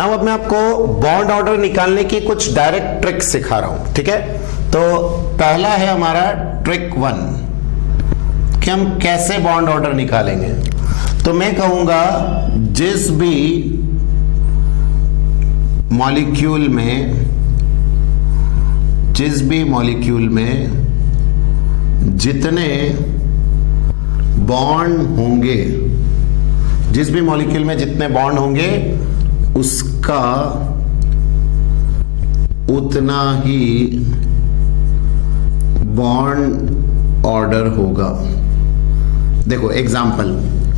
Now अब मैं आपको बॉन्ड ऑर्डर निकालने की कुछ डायरेक्ट ट्रिक सिखा रहा हूं, ठीक है। तो पहला है हमारा ट्रिक 1 कि हम कैसे बॉन्ड ऑर्डर निकालेंगे। तो मैं कहूंगा जिस भी मॉलिक्यूल में जितने बॉन्ड होंगे, जिस भी मॉलिक्यूल में जितने बॉन्ड होंगे उसका उतना ही बॉन्ड ऑर्डर होगा। देखो एग्जांपल,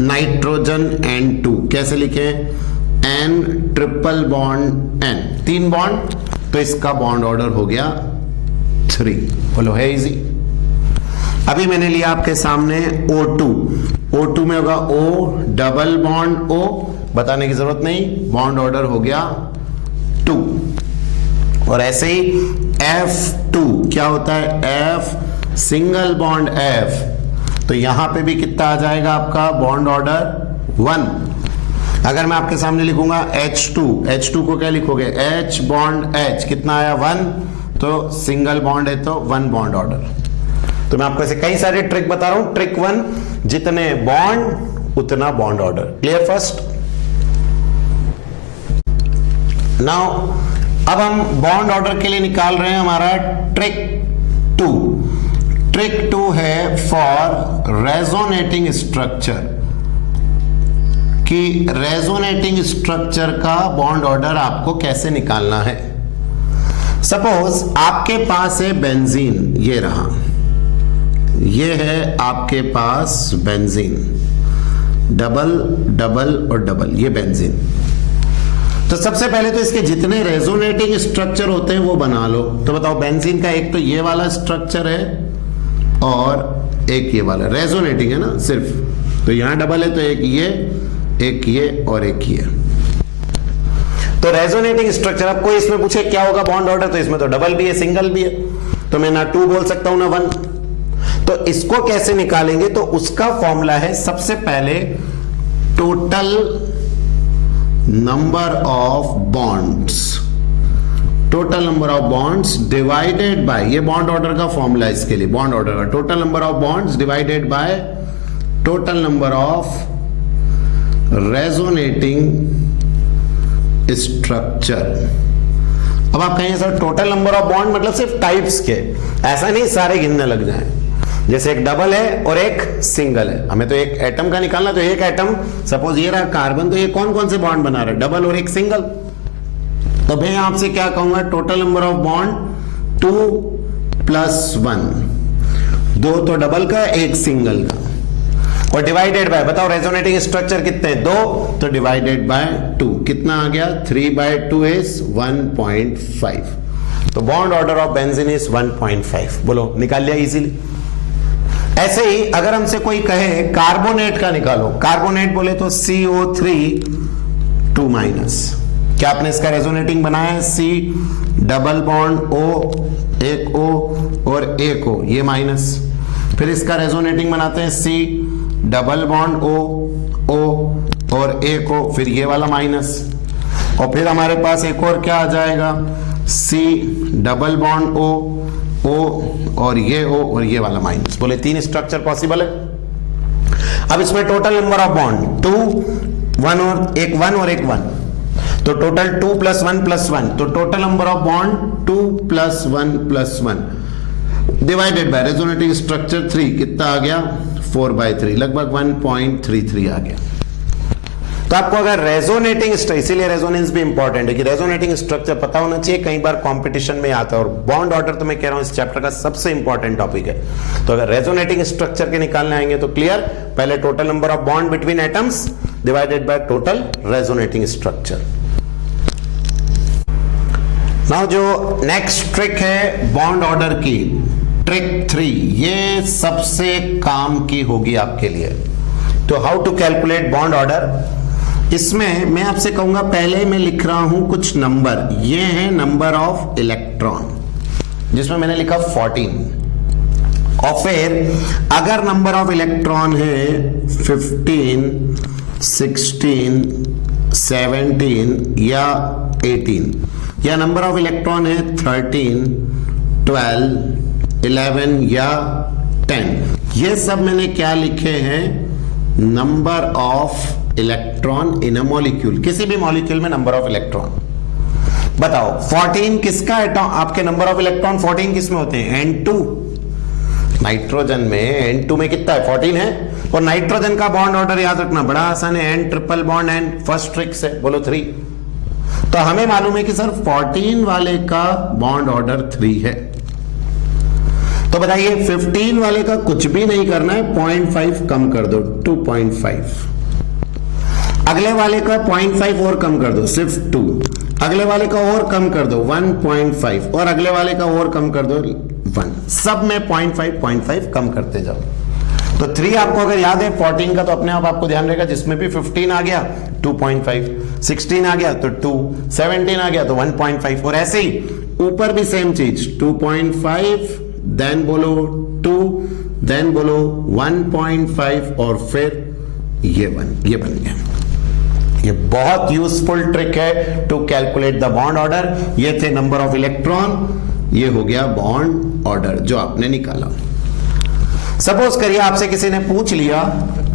नाइट्रोजन N2 कैसे लिखे? N triple bond N, 3 bond, तो इसका बॉन्ड ऑर्डर हो गया 3। बोलो है इजी। अभी मैंने लिया आपके सामने O2 में होगा O डबल बॉन्ड O, बताने की जरूरत नहीं, बॉन्ड ऑर्डर हो गया 2। और ऐसे ही F2 क्या होता है? F सिंगल बॉन्ड F, तो यहां पे भी कितना आ जाएगा आपका बॉन्ड ऑर्डर 1। अगर मैं आपके सामने लिखूंगा H2 को क्या लिखोगे? H बॉन्ड H, कितना आया? 1, तो सिंगल बॉन्ड है तो 1 बॉन्ड ऑर्डर। तो मैं आपको ऐसे कई सारे ट्रिक बता रहा हूं। ट्रिक 1, जितने बॉन्ड उतना bond order. Clear first? Now अब हम बॉन्ड ऑर्डर के लिए निकाल रहे हैं हमारा ट्रिक 2। ट्रिक 2 है फॉर रेजोनेटिंग स्ट्रक्चर, कि रेजोनेटिंग स्ट्रक्चर का बॉन्ड ऑर्डर आपको कैसे निकालना है। सपोज आपके पास है बेंजीन, ये रहा, ये है आपके पास बेंजीन, डबल डबल और डबल, ये बेंजीन। तो सबसे पहले तो इसके जितने रेजोनेटिंग स्ट्रक्चर होते हैं वो बना लो। तो बताओ, बेंजीन का एक तो ये वाला स्ट्रक्चर है और एक ये वाला, रेजोनेटिंग है ना सिर्फ, तो यहां डबल है तो एक ये और एक ये। तो रेजोनेटिंग स्ट्रक्चर, अब कोई इसमें पूछे क्या होगा बॉन्ड ऑर्डर, तो इसमें तो डबल भी है सिंगल भी है, तो मैं ना 2 बोल सकता हूं ना 1। तो इसको कैसे निकालेंगे? तो उसका फॉर्मूला है सबसे पहले total number of bonds, total number of bonds divided by, ये बॉन्ड ऑर्डर का फॉर्मूला है इसके लिए, बॉन्ड ऑर्डर का total number of bonds divided by total number of resonating structure. अब आप कहेंगे sir total number of bond मतलब सिर्फ टाइप्स के, ऐसा नहीं सारे गिनने लग जाएं। जैसे एक डबल है और एक सिंगल है, हमें तो एक एटम का निकालना, तो एक एटम सपोज ये रहा कार्बन, तो ये कौन कौन से बॉन्ड बना रहे? डबल और एक सिंगल। तो मैं आपसे क्या कहूंगा? टोटल नंबर ऑफ बॉन्ड 2 + 1, 2 तो डबल का, एक सिंगल का, और डिवाइडेड बाय, बताओ रेजोनेटिंग स्ट्रक्चर कितने? 2, तो डिवाइडेड बाय 2 कितना आ गया? 3/2 इज 1.5। तो bond order of benzene is 1.5। बोलो निकाल लिया इजीली। ऐसे ही अगर हमसे कोई कहे कार्बोनेट का निकालो, कार्बोनेट बोले तो CO3 2-, क्या आपने इसका रेजोनेटिंग बनाया है? C डबल बॉन्ड O, एक O और एक O, ये माइनस। फिर इसका रेजोनेटिंग बनाते हैं C डबल बॉन्ड O और एक O, फिर ये वाला माइनस। और फिर हमारे पास एक और क्या आ जाएगा? C डबल बॉन्ड O और ये O और ये वाला माइनस। बोले 3 स्ट्रक्चर पॉसिबल है। अब इसमें टोटल नंबर ऑफ बॉन्ड 2, 1 और एक 1 और एक 1, तो टोटल 2 + 1 + 1, तो total number of bond 2 + 1 + 1 divided by resonating structure 3, कितना आ गया? 4/3, लगभग 1.33 आ गया। तो आपको अगर रेजोनेटिंग, इसीलिए रेजोनेंस भी इंपॉर्टेंट है कि रेजोनेटिंग स्ट्रक्चर पता होना चाहिए, कई बार कंपटीशन में आता है। और बॉन्ड ऑर्डर तो मैं कह रहा हूं इस चैप्टर का सबसे इंपॉर्टेंट टॉपिक है। तो अगर रेजोनेटिंग स्ट्रक्चर के निकालने आएंगे तो क्लियर, पहले total number of bond between atoms divided by total resonating structure. Now जो नेक्स्ट ट्रिक है बॉन्ड ऑर्डर की, ट्रिक 3, ये सबसे काम की होगी आपके लिए। तो how to calculate bond order, इसमें मैं आपसे कहूंगा पहले मैं लिख रहा हूं कुछ नंबर, ये है नंबर ऑफ इलेक्ट्रॉन, जिसमें मैंने लिखा 14। और फिर अगर नंबर ऑफ इलेक्ट्रॉन है 15, 16 17 या 18 या नंबर ऑफ इलेक्ट्रॉन है 13, 12, 11 या 10। ये सब मैंने क्या लिखे हैं, number of electron in a molecule, किसी भी मॉलिक्यूल में नंबर ऑफ इलेक्ट्रॉन। बताओ 14 किसका एटॉम, आपके नंबर ऑफ इलेक्ट्रॉन 14 किस में होते हैं, N2। नाइट्रोजन में N2 में कितना है, 14 है। और नाइट्रोजन का बॉन्ड ऑर्डर याद रखना बड़ा आसान है, N triple bond N, first tricks है, बोलो 3। तो हमें मालूम है कि सर 14 वाले का बॉन्ड ऑर्डर 3 है। तो बताइए 15 वाले का कुछ भी नहीं करना है, 0.5 कम कर दो, 2.5। अगले वाले का 0.5 और कम कर दो, सिर्फ 2। अगले वाले का और कम कर दो, 1.5। और अगले वाले का और कम कर दो, 1। सब में 0.5 कम करते जाओ। तो 3 आपको अगर याद है 14 का, तो अपने आप आपको ध्यान रहेगा, जिसमें भी 15 आ गया 2.5, 16 आ गया तो 2, 17 आ गया तो 1.5। और ऐसे ही ऊपर भी सेम चीज, 2.5 देन बोलो 2, देन बोलो 1.5 और फिर ये 1, ये बन गया। ये बहुत यूजफुल ट्रिक है to calculate the bond order. ये थे नंबर ऑफ इलेक्ट्रॉन, ये हो गया बॉन्ड ऑर्डर जो आपने निकाला। सपोज करिए आपसे किसी ने पूछ लिया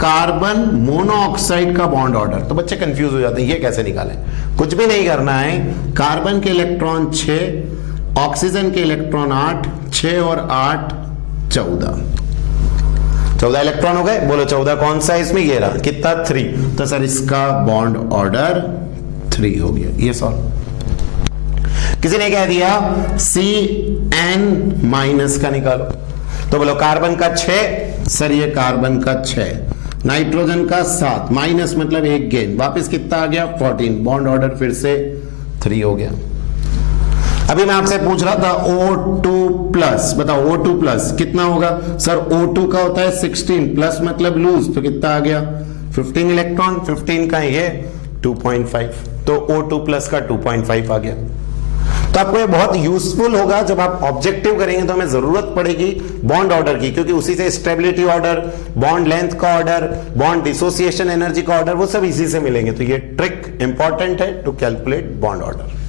कार्बन मोनोऑक्साइड का बॉन्ड ऑर्डर, तो बच्चे कंफ्यूज हो जाते हैं, ये कैसे निकालें। कुछ भी नहीं करना है, कार्बन के इलेक्ट्रॉन 6, ऑक्सीजन के इलेक्ट्रॉन 8, 6 और 8 14 इलेक्ट्रॉन हो गए। बोलो 14 कौन सा है इसमें, ये रहा, कितना 3। तो सर इसका बॉन्ड ऑर्डर 3 हो गया। ये सॉल्व। किसी ने कह दिया CN माइनस का निकालो, तो बोलो कार्बन का 6, सर ये कार्बन का 6, नाइट्रोजन का 7, माइनस मतलब एक गेन, वापस कितना आ गया 14, बॉन्ड ऑर्डर फिर से 3 हो गया। अभी मैं आपसे पूछ रहा था O2 प्लस, बताओ O2 प्लस कितना होगा, सर O2 का होता है 16, प्लस मतलब लूज, तो कितना आ गया 15 इलेक्ट्रॉन, 15 का ये 2.5, तो O2 प्लस का 2.5 आ गया। तो आपको ये बहुत यूजफुल होगा, जब आप ऑब्जेक्टिव करेंगे तो हमें जरूरत पड़ेगी बॉन्ड ऑर्डर की, क्योंकि उसी से स्टेबिलिटी ऑर्डर, बॉन्ड लेंथ का ऑर्डर, बॉन्ड डिसोसिएशन एनर्जी का ऑर्डर, वो सब इसी से मिलेंगे। तो ये ट्रिक इंपॉर्टेंट है टू कैलकुलेट बॉन्ड ऑर्डर।